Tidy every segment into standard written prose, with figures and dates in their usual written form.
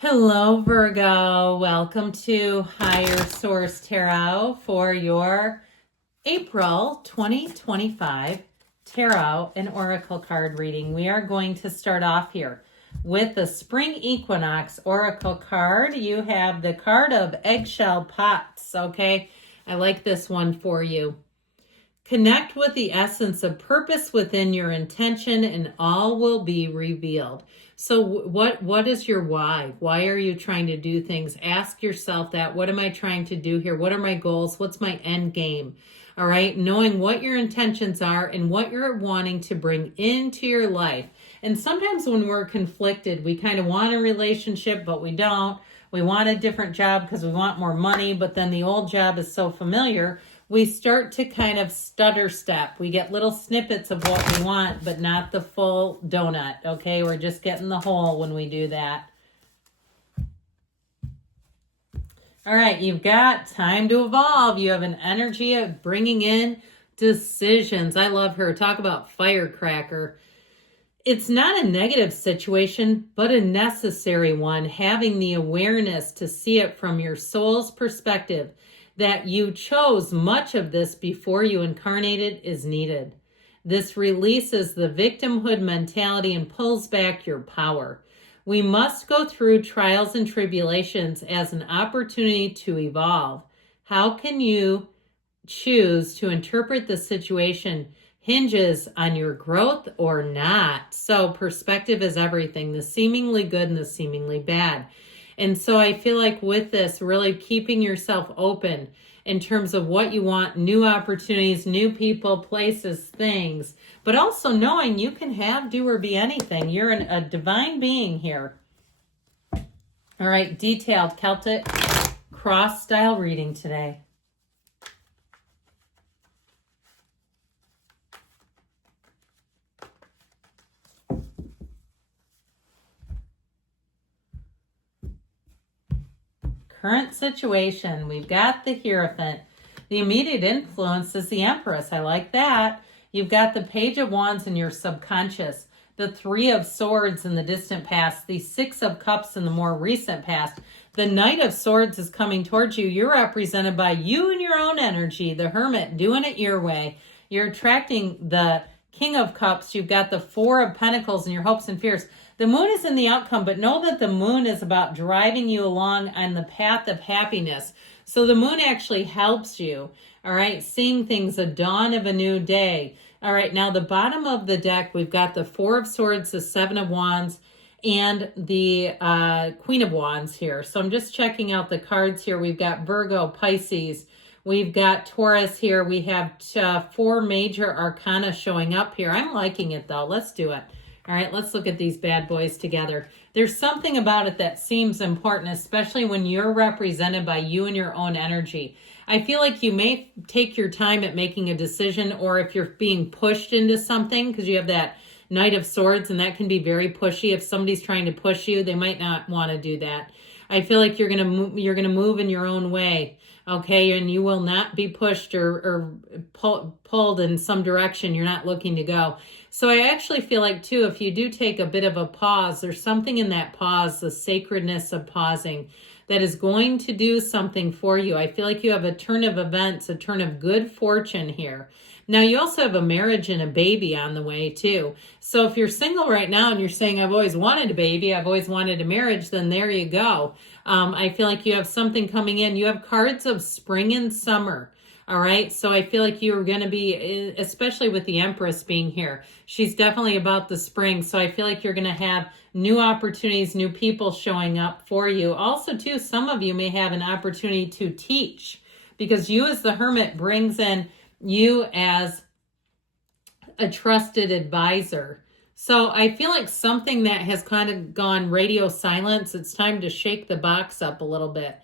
Hello, Virgo. Welcome to Higher Source Tarot for your April 2025 Tarot and Oracle card reading. We are going to start off here with the Spring Equinox Oracle card. You have the card of Eggshell Pots, okay? I like this one for you. Connect with the essence of purpose within your intention and all will be revealed. So what is your why? Why are you trying to do things? Ask yourself that. What am I trying to do here? What are my goals? What's my end game? All right, knowing what your intentions are and what you're wanting to bring into your life. And sometimes when we're conflicted, we kind of want a relationship, but we don't. We want a different job because we want more money, but then the old job is so familiar. We start to kind of stutter step. We get little snippets of what we want, but not the full donut, okay? We're just getting the whole when we do that. All right, you've got time to evolve. You have an energy of bringing in decisions. I love her. Talk about firecracker. It's not a negative situation, but a necessary one. Having the awareness to see it from your soul's perspective, that you chose much of this before you incarnated is needed. This releases the victimhood mentality and pulls back your power. We must go through trials and tribulations as an opportunity to evolve. How can you choose to interpret the situation hinges on your growth or not. So perspective is everything, the seemingly good and the seemingly bad. And so I feel like with this, really keeping yourself open in terms of what you want, new opportunities, new people, places, things, but also knowing you can have, do, or be anything. You're a divine being here. All right, detailed Celtic cross style reading today. Current situation, we've got the Hierophant. The immediate influence is the Empress. I like that. You've got the Page of Wands in your subconscious, the Three of Swords in the distant past, the Six of Cups in the more recent past. The Knight of Swords is coming towards you. You're represented by you and your own energy, the Hermit, doing it your way. You're attracting the King of Cups. You've got the Four of Pentacles in your hopes and fears. The moon is in the outcome, but know that the moon is about driving you along on the path of happiness. So the moon actually helps you, all right, seeing things, a dawn of a new day. All right, now the bottom of the deck, we've got the Four of Swords, the Seven of Wands, and the Queen of Wands here. So I'm just checking out the cards here. We've got Virgo, Pisces. We've got Taurus here. We have four major arcana showing up here. I'm liking it, though. Let's do it. All right, let's look at these bad boys together. There's something about it that seems important, especially when you're represented by you and your own energy. I feel like you may take your time at making a decision, or if you're being pushed into something, because you have that Knight of Swords, and that can be very pushy. If somebody's trying to push you, they might not want to do that. I feel like you're gonna move in your own way, okay? And you will not be pushed or pulled in some direction you're not looking to go. So I actually feel like, too, if you do take a bit of a pause, there's something in that pause, the sacredness of pausing, that is going to do something for you. I feel like you have a turn of events, a turn of good fortune here. Now, you also have a marriage and a baby on the way, too. So if you're single right now and you're saying, I've always wanted a baby, I've always wanted a marriage, then there you go. I feel like you have something coming in. You have cards of spring and summer. All right, so I feel like you're going to be, especially with the Empress being here, she's definitely about the spring. So I feel like you're going to have new opportunities, new people showing up for you. Also, too, some of you may have an opportunity to teach, because you as the Hermit brings in you as a trusted advisor. So I feel like something that has kind of gone radio silence, it's time to shake the box up a little bit.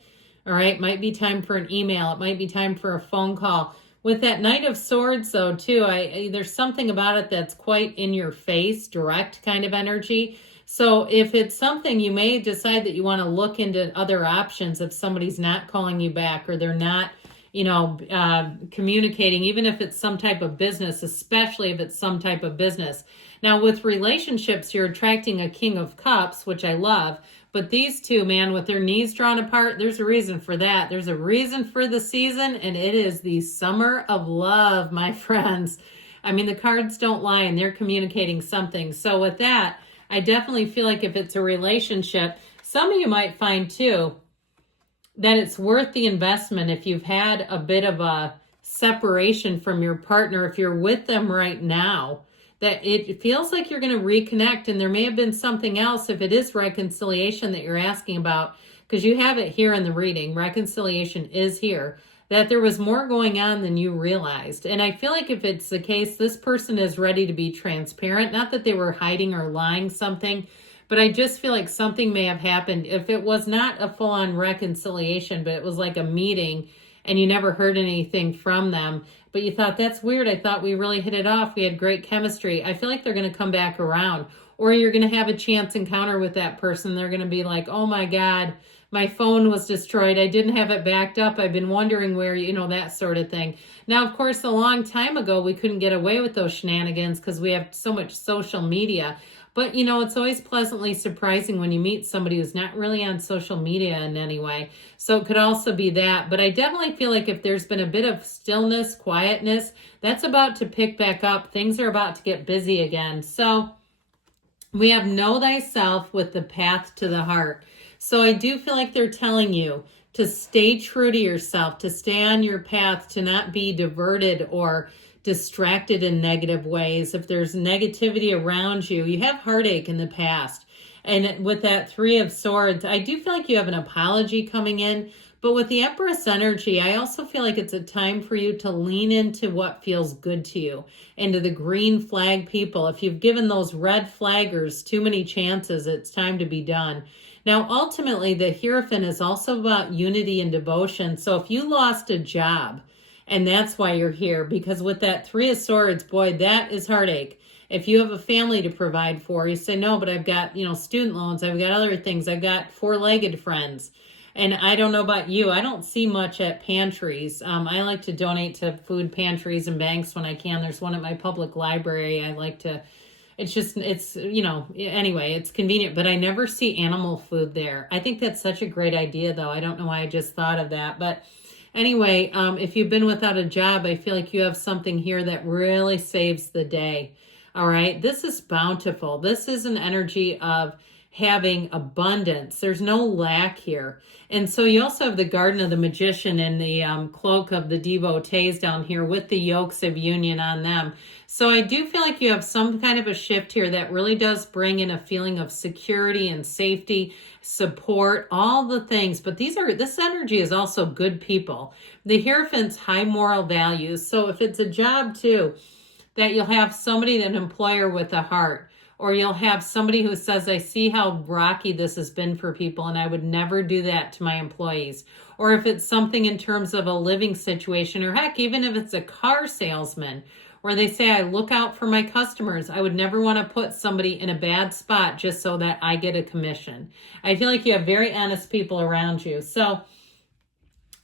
All right, might be time for an email. It might be time for a phone call. With that Knight of Swords, though, too, there's something about it that's quite in your face, direct kind of energy. So if it's something, you may decide that you want to look into other options if somebody's not calling you back or they're not communicating, even if it's some type of business, especially if it's some type of business. Now, with relationships, you're attracting a King of Cups, which I love. But these two, man, with their knees drawn apart, there's a reason for that. There's a reason for the season, and it is the summer of love, my friends. I mean, the cards don't lie, and they're communicating something. So with that, I definitely feel like if it's a relationship, some of you might find, too, that it's worth the investment if you've had a bit of a separation from your partner, if you're with them right now, that it feels like you're going to reconnect, and there may have been something else if it is reconciliation that you're asking about, because you have it here in the reading. Reconciliation is here, that there was more going on than you realized. And I feel like if it's the case, this person is ready to be transparent. Not that they were hiding or lying something, but I just feel like something may have happened. If it was not a full-on reconciliation, but it was like a meeting and you never heard anything from them, but you thought, that's weird. I thought we really hit it off. We had great chemistry. I feel like they're going to come back around. Or you're going to have a chance encounter with that person. They're going to be like, oh my God, my phone was destroyed. I didn't have it backed up. I've been wondering where, that sort of thing. Now, of course, a long time ago, we couldn't get away with those shenanigans because we have so much social media. But, it's always pleasantly surprising when you meet somebody who's not really on social media in any way. So it could also be that. But I definitely feel like if there's been a bit of stillness, quietness, that's about to pick back up. Things are about to get busy again. So we have know thyself with the path to the heart. So I do feel like they're telling you to stay true to yourself, to stay on your path, to not be diverted or distracted in negative ways. If there's negativity around you, you have heartache in the past. And with that Three of Swords, I do feel like you have an apology coming in. But with the Empress energy, I also feel like it's a time for you to lean into what feels good to you. And to the green flag people, if you've given those red flaggers too many chances, it's time to be done. Now, ultimately, the Hierophant is also about unity and devotion. So if you lost a job, and that's why you're here, because with that Three of Swords, boy, that is heartache. If you have a family to provide for, you say, no, but I've got, student loans. I've got other things. I've got four-legged friends. And I don't know about you. I don't see much at pantries. I like to donate to food pantries and banks when I can. There's one at my public library. I like to, anyway, it's convenient, but I never see animal food there. I think that's such a great idea, though. I don't know why I just thought of that, but anyway, if you've been without a job, I feel like you have something here that really saves the day. All right. This is bountiful. This is an energy of having abundance. There's no lack here. And so you also have the Garden of the Magician and the cloak of the devotees down here with the yokes of union on them. So I do feel like you have some kind of a shift here that really does bring in a feeling of security and safety, support, all the things. But this energy is also good people. The Hierophant's high moral values. So if it's a job too, that you'll have somebody, an employer with a heart, or you'll have somebody who says, I see how rocky this has been for people, and I would never do that to my employees. Or if it's something in terms of a living situation, or heck, even if it's a car salesman, where they say, I look out for my customers. I would never want to put somebody in a bad spot just so that I get a commission. I feel like you have very honest people around you. So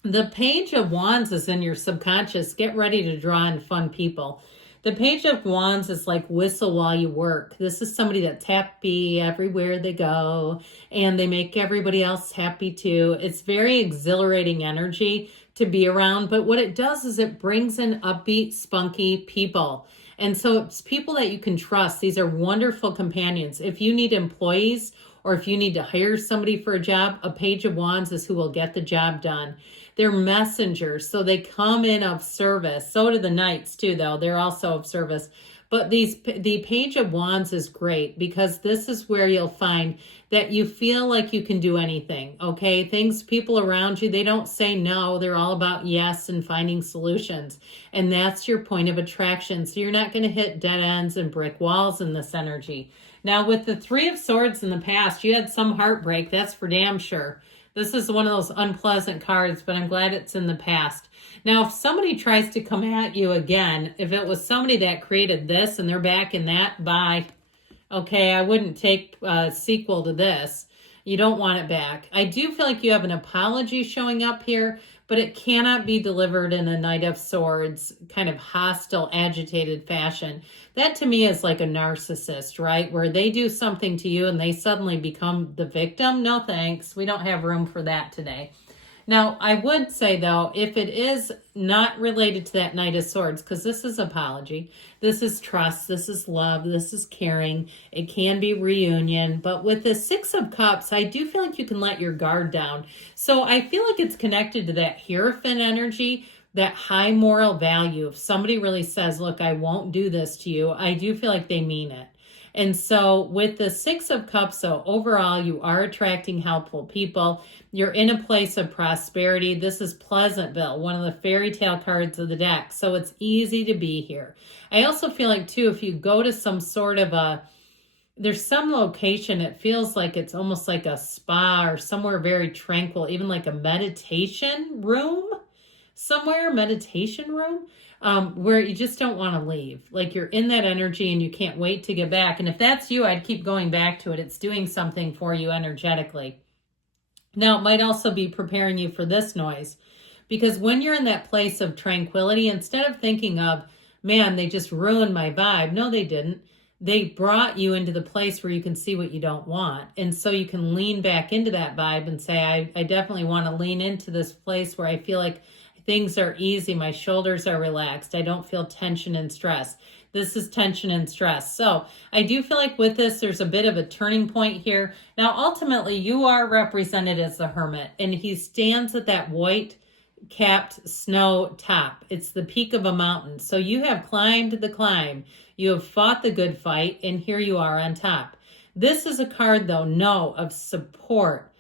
the Page of Wands is in your subconscious. Get ready to draw in fun people. The Page of Wands is like whistle while you work. This is somebody that's happy everywhere they go, and they make everybody else happy too. It's very exhilarating energy to be around, but what it does is it brings in upbeat, spunky people. And so it's people that you can trust. These are wonderful companions. If you need employees or if you need to hire somebody for a job, a Page of Wands is who will get the job done. They're messengers, so they come in of service. So do the Knights too, though. They're also of service. But the Page of Wands is great because this is where you'll find that you feel like you can do anything, okay? People around you, they don't say no. They're all about yes and finding solutions. And that's your point of attraction. So you're not going to hit dead ends and brick walls in this energy. Now, with the Three of Swords in the past, you had some heartbreak. That's for damn sure. This is one of those unpleasant cards, but I'm glad it's in the past. Now, if somebody tries to come at you again, if it was somebody that created this and they're back in that, bye. Okay, I wouldn't take a sequel to this. You don't want it back. I do feel like you have an apology showing up here, but it cannot be delivered in a Knight of Swords kind of hostile, agitated fashion. That to me is like a narcissist, right? Where they do something to you and they suddenly become the victim. No thanks. We don't have room for that today. Now, I would say, though, if it is not related to that Knight of Swords, because this is apology, this is trust, this is love, this is caring, it can be reunion, but with the Six of Cups, I do feel like you can let your guard down. So I feel like it's connected to that Hierophant energy, that high moral value. If somebody really says, look, I won't do this to you, I do feel like they mean it. And so with the Six of Cups, so overall, you are attracting helpful people. You're in a place of prosperity. This is Pleasantville, one of the fairy tale cards of the deck. So it's easy to be here. I also feel like, too, if you go to some sort of there's some location, it feels like it's almost like a spa or somewhere very tranquil, even like a meditation room where you just don't want to leave. Like you're in that energy and you can't wait to get back. And if that's you, I'd keep going back to it. It's doing something for you energetically. Now, it might also be preparing you for this noise, because when you're in that place of tranquility, instead of thinking of, man, they just ruined my vibe. No, they didn't. They brought you into the place where you can see what you don't want. And so you can lean back into that vibe and say, I definitely want to lean into this place where I feel like things are easy. My shoulders are relaxed. I don't feel tension and stress. This is tension and stress. So I do feel like with this, there's a bit of a turning point here. Now, ultimately, you are represented as the Hermit, and he stands at that white capped snow top. It's the peak of a mountain. So you have climbed the climb. You have fought the good fight, and here you are on top. This is a card, though, of support,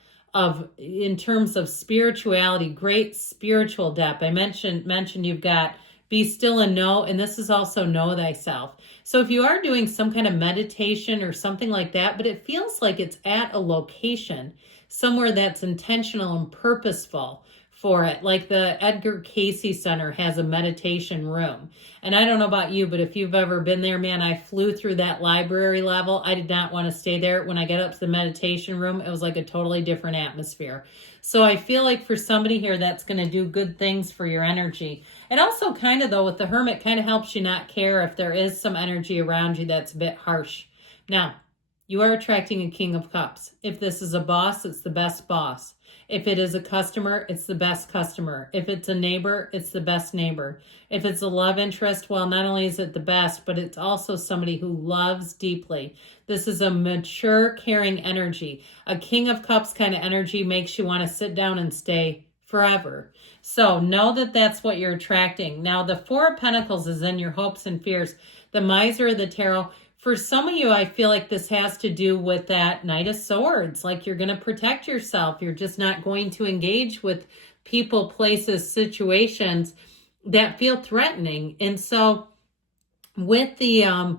in terms of spirituality, great spiritual depth. I mentioned you've got be still and know, and this is also know thyself. So if you are doing some kind of meditation or something like that, but it feels like it's at a location, somewhere that's intentional and purposeful for it, like the Edgar Cayce Center has a meditation room. And I don't know about you, but if you've ever been there, man, I flew through that library level. I did not want to stay there. When I got up to the meditation room, it was like a totally different atmosphere. So I feel like for somebody here, that's going to do good things for your energy. It also kind of, though, with the Hermit, kind of helps you not care if there is some energy around you that's a bit harsh. Now, you are attracting a King of Cups. If this is a boss, it's the best boss. If it is a customer, it's the best customer. If it's a neighbor, it's the best neighbor. If it's a love interest, well, not only is it the best, but it's also somebody who loves deeply. This is a mature, caring energy. A King of Cups kind of energy makes you want to sit down and stay forever. So know that that's what you're attracting. Now, the Four of Pentacles is in your hopes and fears. The Miser of the Tarot. For some of you, I feel like this has to do with that Knight of Swords. Like you're going to protect yourself. You're just not going to engage with people, places, situations that feel threatening. And so with the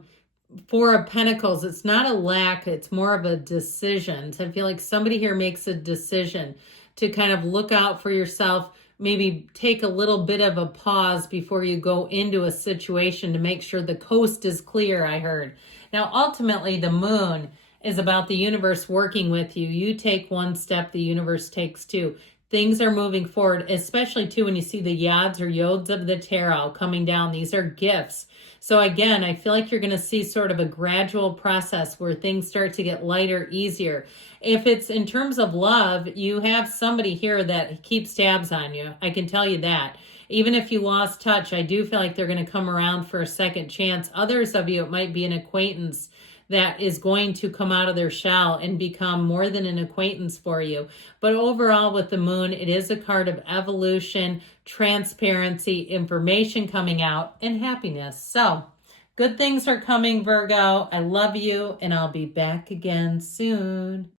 Four of Pentacles, it's not a lack. It's more of a decision. So I feel like somebody here makes a decision to kind of look out for yourself. Maybe take a little bit of a pause before you go into a situation to make sure the coast is clear, I heard. Now, ultimately, the Moon is about the universe working with you. You take one step, the universe takes two. Things are moving forward, especially, too, when you see the Yods or Yods of the Tarot coming down. These are gifts. So, again, I feel like you're going to see sort of a gradual process where things start to get lighter, easier. If it's in terms of love, you have somebody here that keeps tabs on you. I can tell you that. Even if you lost touch, I do feel like they're going to come around for a second chance. Others of you, it might be an acquaintance that is going to come out of their shell and become more than an acquaintance for you. But overall, with the Moon, it is a card of evolution, transparency, information coming out, and happiness. So, good things are coming, Virgo. I love you, and I'll be back again soon.